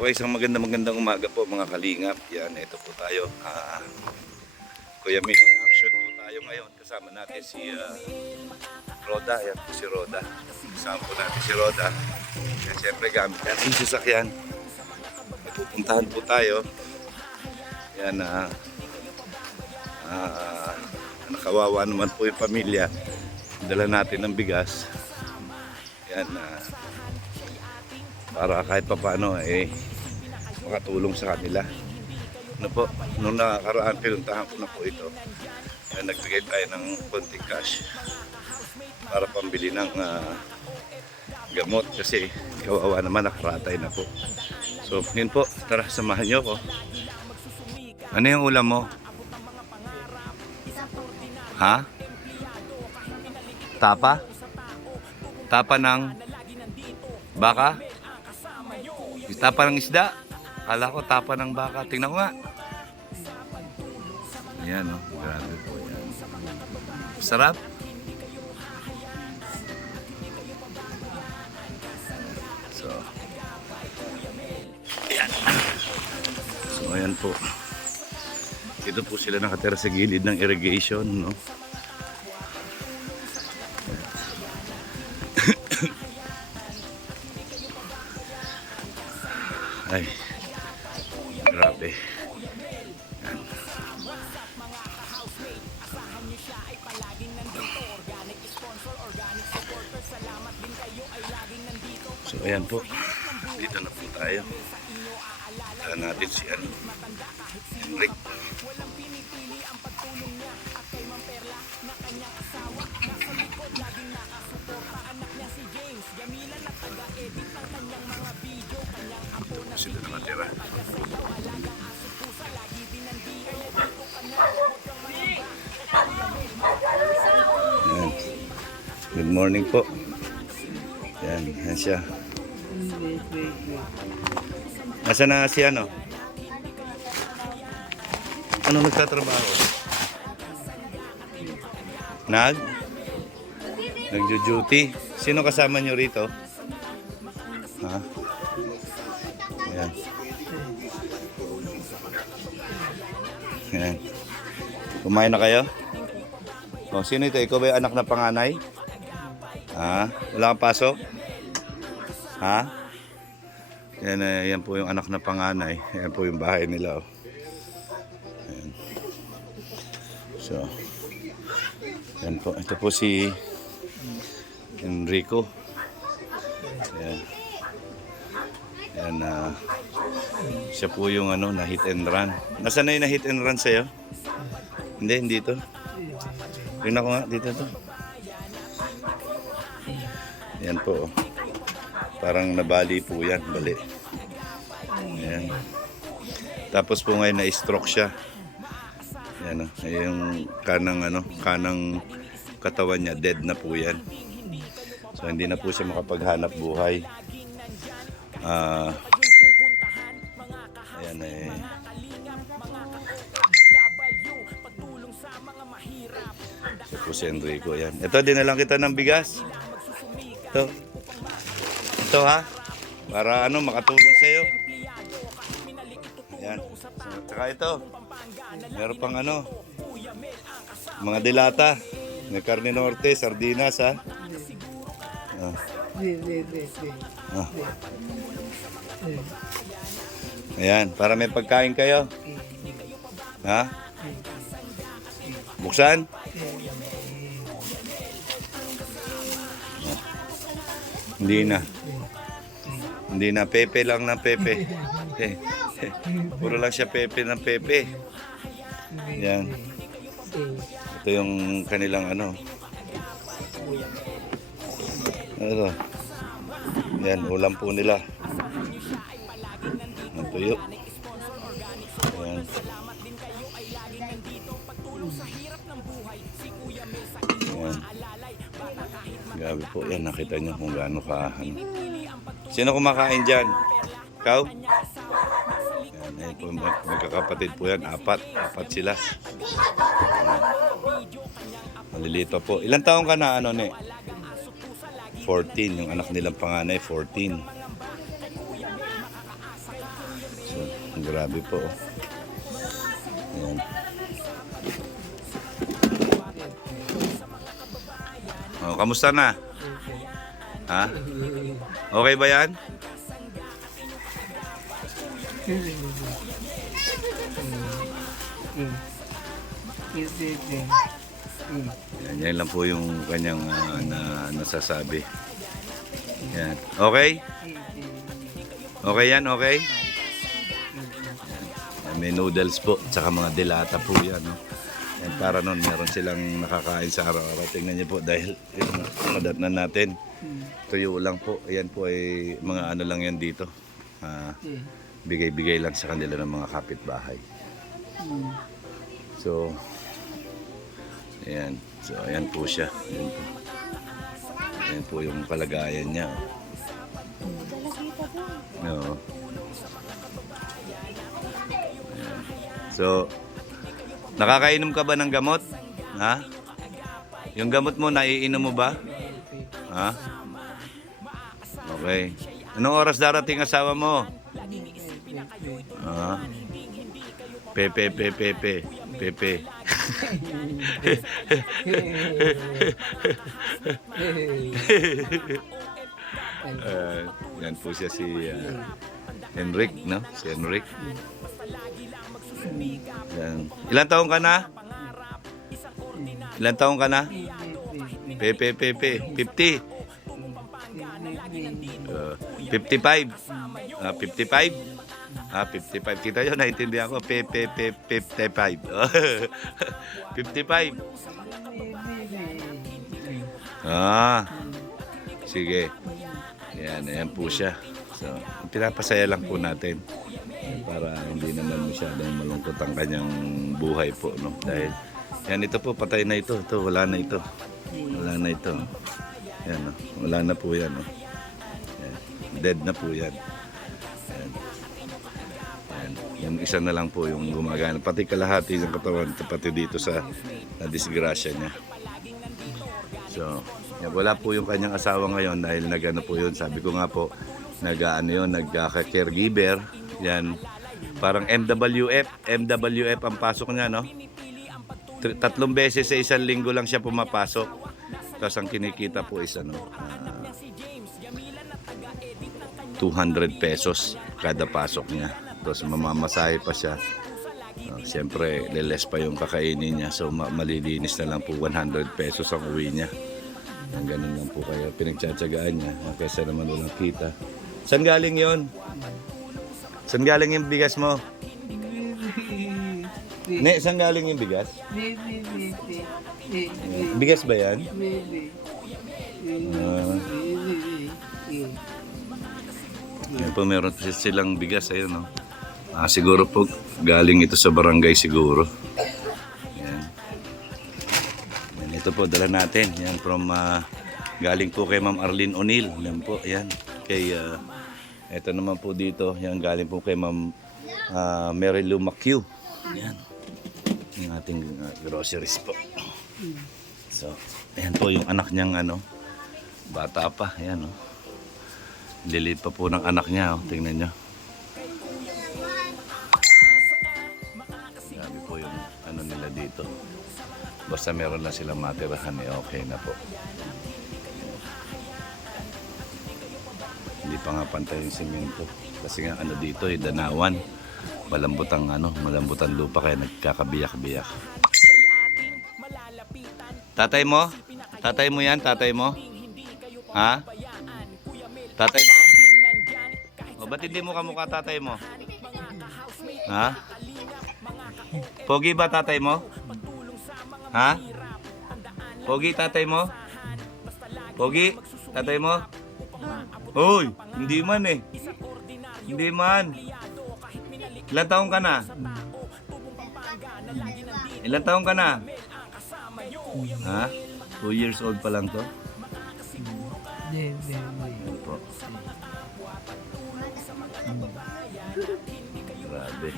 Okay, isang magandang umaga po mga kalingap. Yan, ito po tayo. Kuya Mil, in action po tayo ngayon. Kasama natin si Roda. Yan po si Roda. Kasama po natin si Roda. Yan, siyempre gamit natin yung sasakyan. Pupuntahan po tayo. Yan, nakawawa naman po yung pamilya. Dala natin ng bigas. Yan, para kahit papaano makatulong sa kanila. Ano po, nung nakaraan pinuntahan ko na po ito, nagbigay tayo ng konting cash para pambili ng gamot kasi kawawa naman, nakaratay na po. So yun po, tara samahan nyo ko. Ano yung ulam mo? Ha? Tapa? Tapa ng baka? Tapa ng isda? Kala ko tapa ng baka. Tingnan ko nga. Ayan o. Grabe po yan. Sarap. So. Ayan. So ayan po. Dito po sila nakatira sa gilid ng irrigation, no? Ay, grabe. Yan. So ayan po, dito na po tayo. Saan natin si Henrik. Sila nakatira. Yan. Good morning po. Yan, yan siya. Nasa na si ano? Ano nagtatrabaho? Nagjo-duty. Sino kasama nyo rito? Ha? Ayan. Ayan. Kumain na kayo? O, sino ito? Ikaw ba yung anak na panganay? Ha? Wala kang pasok? Ha? Yan, yan po yung anak na panganay. Yan po yung bahay nila. Oh. Ayan. So, yan po. Ito po si Enrico. Ayan. Yan, siya po yung na hit and run. Nasaan na yung na hit and run sa'yo? Hindi to. Rin ako nga, dito to. Yan po. Parang nabali po yan, bali. Yan. Tapos po ngayon na-stroke siya. Yan, yung kanang katawan niya, dead na po yan. So hindi na po siya makapaghanap buhay. Ayan so po si Enrico yan. Ito, dinalang kita ng bigas. Ito ha. Para makatulong sa'yo. Ayan. Saka ito. Meron pang mga dilata. May karne norte, sardinas ha. Ayan, para may pagkain kayo. Ha? Buksan? Hindi na. Hindi na, pepe lang ng pepe. Puro lang siya pepe ng pepe. Yan. Ito yung kanilang yan, ulam po nila. Ang tuyo. Yan. Yan. Grabe po yan, nakita nyo kung gaano ka. Sino kumakain dyan? Ikaw? Yan, po, magkakapatid po yan, apat sila. Malilito po. Ilang taong ka na 14, yung anak nilang panganay 14. Grabe po. Ayan. Oh, kamusta na? Ha? Okay ba yan? Yan lang po yung kanyang nasasabi. Yan. Okay? Okay yan, okay? Yan. May noodles po, tsaka mga dilata po yan. No? Yan, para nun meron silang nakakain sa araw-araw. Tingnan niyo po dahil yung madatnan natin. Tuyo lang po. Ayan po ay mga ano lang yan dito. Bigay-bigay lang sa kanila ng mga kapitbahay. So, ayan. So, ayan po siya. Ayan po. Ayan po yung kalagayan niya. No. Ayan. So, nakakainom ka ba ng gamot? Ha? Yung gamot mo, naiinom mo ba? Ha? Okay. Anong oras darating asawa mo? Ha? Pepe. Yan po siya si Henrik, no? Si Henrik. Yan. Ilan taong ka na? Ilan taong ka na? Pepe. 50. 55. 55. 55. Kita nyo, naintindihan ko. 55. 55. Sige. Ayan po siya. So, pinapasaya lang po natin para hindi naman masyadong malungkot ang kanyang buhay po, no? Dahil, yan, ito po, patay na ito. Ito, wala na ito. Wala na ito. Yan, no? Wala na po yan, no? Yan. Dead na po yan. Yan. Yan. Yung isa na lang po yung gumagana. Pati kalahati ng katawan, pati dito sa disgrasya niya. So, yan, wala po yung kanyang asawa ngayon dahil nag-ano po yun. Sabi ko nga po, nagka-caregiver. Yan, parang MWF ang pasok niya, no? 3 beses sa isang linggo lang siya pumapasok. Tapos ang kinikita po is 200 pesos kada pasok niya. Tapos mamamasahe pa siya. Siyempre, leles pa yung kakainin niya. So, malilinis na lang po 100 pesos ang uwi niya. Ang ganun lang po kayo. Pinagtsatsagaan niya. Kaysa naman walang kita. Saan galing yon? Saan galing yung bigas mo? Ne, saan galing yung bigas? Bigas ba yan? Yan po, meron silang bigas. Ayun, no? Siguro po galing ito sa barangay siguro. Yan. Yan, ito po dala natin. Yan from galing po kay Ma'am Arlene O'Neill. Yan po, yan. Kay ito naman po dito, yan galing po kay Ma'am Mary Lou McHugh. Yan. Yung ating groceries po. So, ayan po yung anak niyang bata pa. Ayan, oh. Lilit pa po ng anak niya, oh. Tingnan niyo. Sabi po yung nila dito. Basta meron lang silang matirahan, okay na po. Hindi pa nga pantay yung simento. Kasi nga dito, danawan. Malambutan lupa kaya nagkakabiyak-biyak. Tatay mo? Tatay mo yan? Tatay mo? Ha? Tatay mo? O, ba't hindi mo kamukha tatay mo? Ha? Pogi ba tatay mo? Ha? Pogi tatay mo? Pogi tatay mo? Hoy, hindi man eh. Hindi man. Ilan taong ka na? Ilan taong ka na? Ha? 2 years old pa lang to? Ayan po. Grabe.